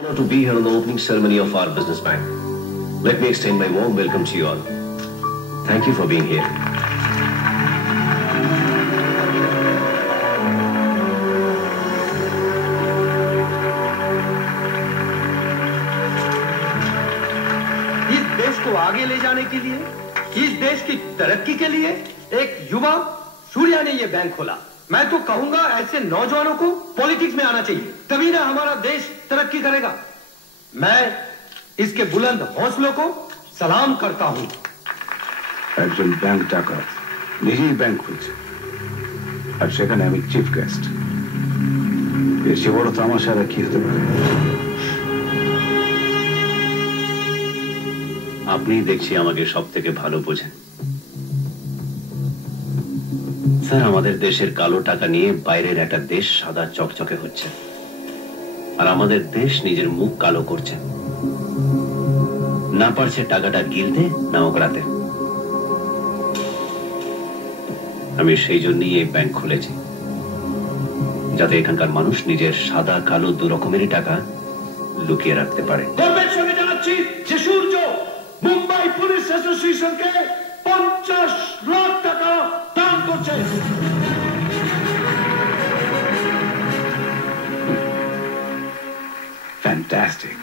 Honor to be here on the opening ceremony of our business bank. Let me extend my warm welcome to you all. Thank you for being here. इस देश को आगे ले जाने के लिए, इस देश की तरक्की के लिए एक युवा सूर्या ने ये बैंक खोला। मैं तो कहूंगा ऐसे नौजवानों को पॉलिटिक्स में आना चाहिए, तभी ना हमारा देश तरक्की करेगा। मैं इसके बुलंद हौसलों को सलाम करता हूं। একজন ব্যাংক ডাকাত নিজেই ব্যাংক খুলছে, আর সেখানে আমি চিফ গেস্ট। এর চেয়ে বড় তামাশা আর কি হতে পারে? আপনি দেখছি আমাকে সব থেকে ভালো বোঝেন। স্যার, আমাদের দেশের কালো টাকা নিয়ে বাইরের একটা দেশ সাদা চকচকে হচ্ছে, আর আমাদের দেশ নিজের মুখ কালো করছে। না পারছে টাকাটা গিলতে না ওকড়াতে। আমি সেই জন্যই এই ব্যাংক খুলেছি, যাতে এখানকার মানুষ নিজের সাদা কালো দু রকমেরই টাকা লুকিয়ে রাখতে পারে। গর্বের সঙ্গে জানাচ্ছি যে সূর্য মুম্বাই পুলিশ অ্যাসোসিয়েশনকে 50 লাখ টাকা দান করছে। ফ্যান্টাস্টিক।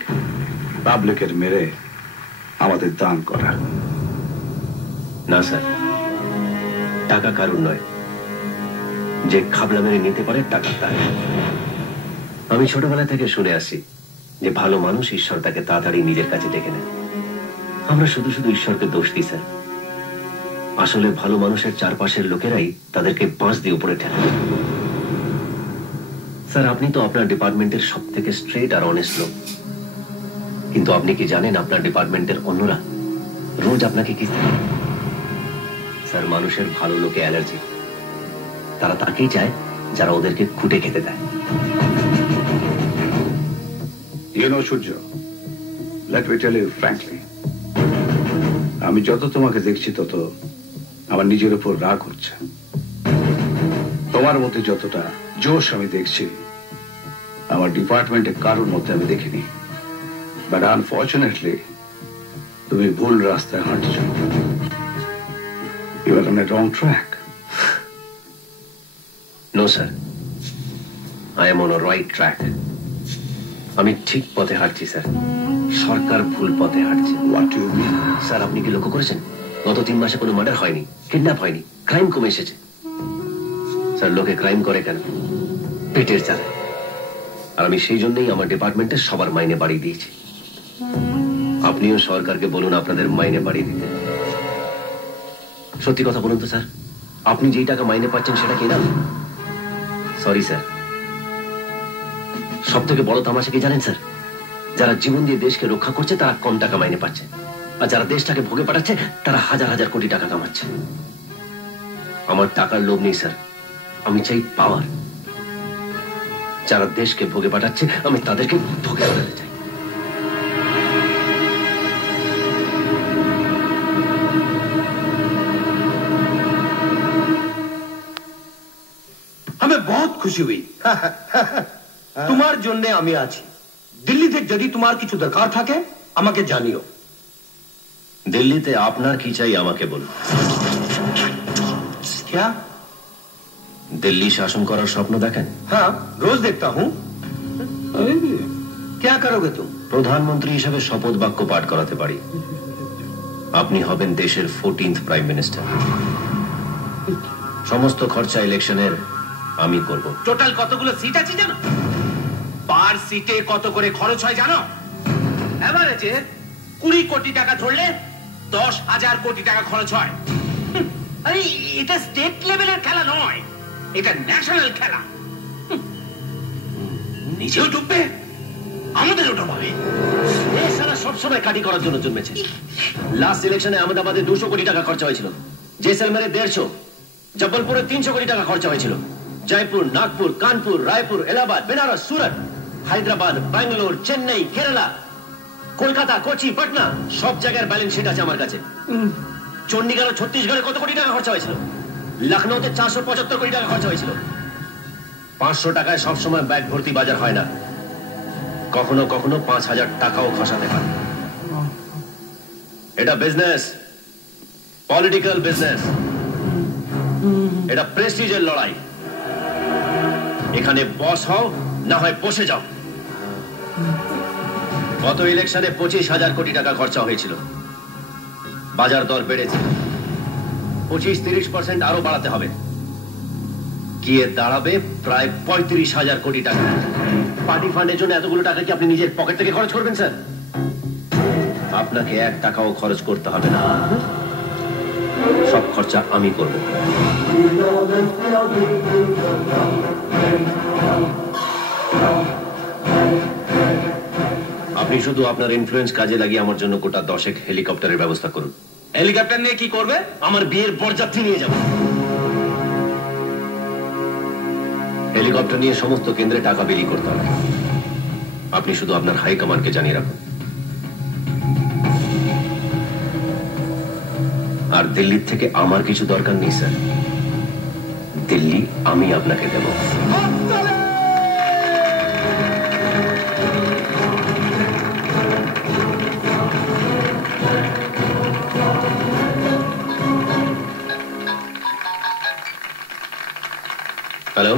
পাবলিকের মেরে আমাদের দান করা। না স্যার, টাকা কারুর নয়, যে খাবলা মেরে নিতে পারে টাকা তার। আমি ছোটবেলা থেকে শুনে আসছি যে ভালো মানুষ ঈশ্বর তাকে তাড়াতাড়ি নিজের কাছে ডেকে নেয়। আমরা শুধু শুধু ঈশ্বরকে দোষ দিই স্যার। আসলে ভালো মানুষের চারপাশের লোকেরাই তাদেরকে বাঁশ দিয়ে উপরে ঠেলে। স্যার, আপনি তো আপনার ডিপার্টমেন্টের সব থেকে স্ট্রেট আর অনেস্ট লোক, কিন্তু আপনি কি জানেন আপনার ডিপার্টমেন্টের অন্যরা রোজ আপনাকে কি স্যার? মানুষের ভালো লোকে অ্যালার্জি, তারা তাকেই চায় যারা ওদেরকে খুঁটে খেতে দেয়। You know, Surya, let me tell you frankly, আমি যত তোমাকে দেখছি তত আমার নিজের উপর রাগ হচ্ছে। তোমার মধ্যে যতটা জোশ আমি দেখছি আমার ডিপার্টমেন্টে কারোর মধ্যে আমি দেখিনি। বাট আনফর্চুনেটলি তুমি ভুল রাস্তায় হাঁটছো। You are on a wrong track. No sir, I am on a right track. আমি ঠিক পথে হাঁটছি স্যার, সরকার ভুল পথে হাঁটছে। What do you mean? Sir, আপনি কি লক্ষ্য করেছেন গত 3 মাসে কোনো মার্ডার হয়নি, কিডন্যাপ হয়নি, ক্রাইম কমে এসেছে? স্যার, লোকে ক্রাইম করে কেন? পেটের জ্বালায়। আর আমি সেই জন্যই আমার ডিপার্টমেন্টে সবার মাইনে বাড়িয়ে দিয়েছি। আপনিও সরকারকে বলুন আপনাদের মাইনে বাড়িয়ে দিতে। সত্যি কথা বলুন তো স্যার, আপনি যেই টাকা মাইনে পাচ্ছেন সেটা কি না? সরি স্যার, সব থেকে বড় তামাশা কি জানেন স্যার? যারা জীবন দিয়ে দেশকে রক্ষা করছে তারা কম টাকা মাইনে পাচ্ছে, আর যারা দেশটাকে ভোগে পাঠাচ্ছে তারা হাজার হাজার কোটি টাকা কামাচ্ছে। আমার টাকার লোভ নেই স্যার, আমি চাই পাওয়ার। যারা দেশকে ভোগে পাঠাচ্ছে আমি তাদেরকে ভোগে পাঠাতে চাই। हमें बहुत खुशी हुई। তোমার জন্য আমি আছি। দিল্লিতে যদি তোমার কিছু দরকার থাকে আমাকে জানিও। দিল্লিতে আপনার কি চাই আমাকে বলুন। क्या? দিল্লি শাসন করার স্বপ্ন দেখেন? हाँ, रोज देखता हूँ। क्या करोगे तुम? প্রধানমন্ত্রী হিসেবে শপথ বাক্য পাঠ করাতে পারি। আপনি হবেন দেশের 14th প্রাইম মিনিস্টার। সমস্ত খরচা ইলেকশনের আমি করব। টোটাল কতগুলো সিট আছে জানো? পার সিটে কত করে খরচ হয় জানো? এভারেজে 20 কোটি টাকা ধরলে 10,000 কোটি টাকা খরচ হয়। আরে এটা স্টেট লেভেলের খেলা নয়, এটা ন্যাশনাল খেলা। নিজেও ডুববে, আমাদেরও ডুবাবে। এই সারা সবসময় কাটি করার জন্য জন্মেছে। লাস্ট ইলেকশনে আহমেদাবাদে 200 কোটি টাকা খরচা হয়েছিল, জেসলমেরে 150, জব্বলপুরে 300 কোটি টাকা খরচা হয়েছিল, জয়পুর, নাগপুর, কানপুর, রায়পুর, এলাহাবাদ, বেনারস, সুরত, হায়দ্রাবাদ, ব্যাঙ্গালোর, চেন্নাই, কেরালা, কলকাতা, কোচি, পাটনা, সব জায়গার ব্যালেন্স শিট আছে আমার কাছে। চণ্ডীগড়, ছত্তিশগড়ে কত কোটি টাকা খরচা হয়েছিল, লখনৌতে 475 কোটি টাকা খরচা হয়েছিল। 500 টাকায় সবসময় ব্যাগ ভর্তি বাজার হয় না। কখনো কখনো 5,000 টাকাও খসাতে পারে। এটা বিজনেস, পলিটিক্যাল বিজনেস, এটা প্রেস্টিজের লড়াই। এখানে বস হও, না হয় বসে যাও। গত ইলেকশনে 25,000 কোটি টাকা খরচা হয়েছিল। বাজার দর বেড়েছে, 25-30% আরো বাড়াতে হবে। গিয়ে দাঁড়াবে প্রায় 35,000 কোটি টাকা। পার্টি ফান্ডের জন্য এতগুলো টাকা কি আপনি নিজের পকেট থেকে খরচ করবেন স্যার? আপনাকে 1 টাকাও খরচ করতে হবে না, সব খরচা আমি করব। আপনি শুধু আপনার ইনফ্লুয়েন্স কাজে লাগিয়ে আমার জন্য গোটা 10 হেলিকপ্টারের ব্যবস্থা করুন। হেলিকপ্টার নিয়ে কি করবে? আমার বিয়ের বরযাত্রী নিয়ে যাব। হেলিকপ্টার নিয়ে সমস্ত কেন্দ্রে টাকা বিলি করতে হবে। আপনি শুধু আপনার হাই কমান্ডকে জানিয়ে রাখুন। আর দিল্লির থেকে আমার কিছু দরকার নেই স্যার, দিল্লি আমি আপনাকে দেব। হ্যালো।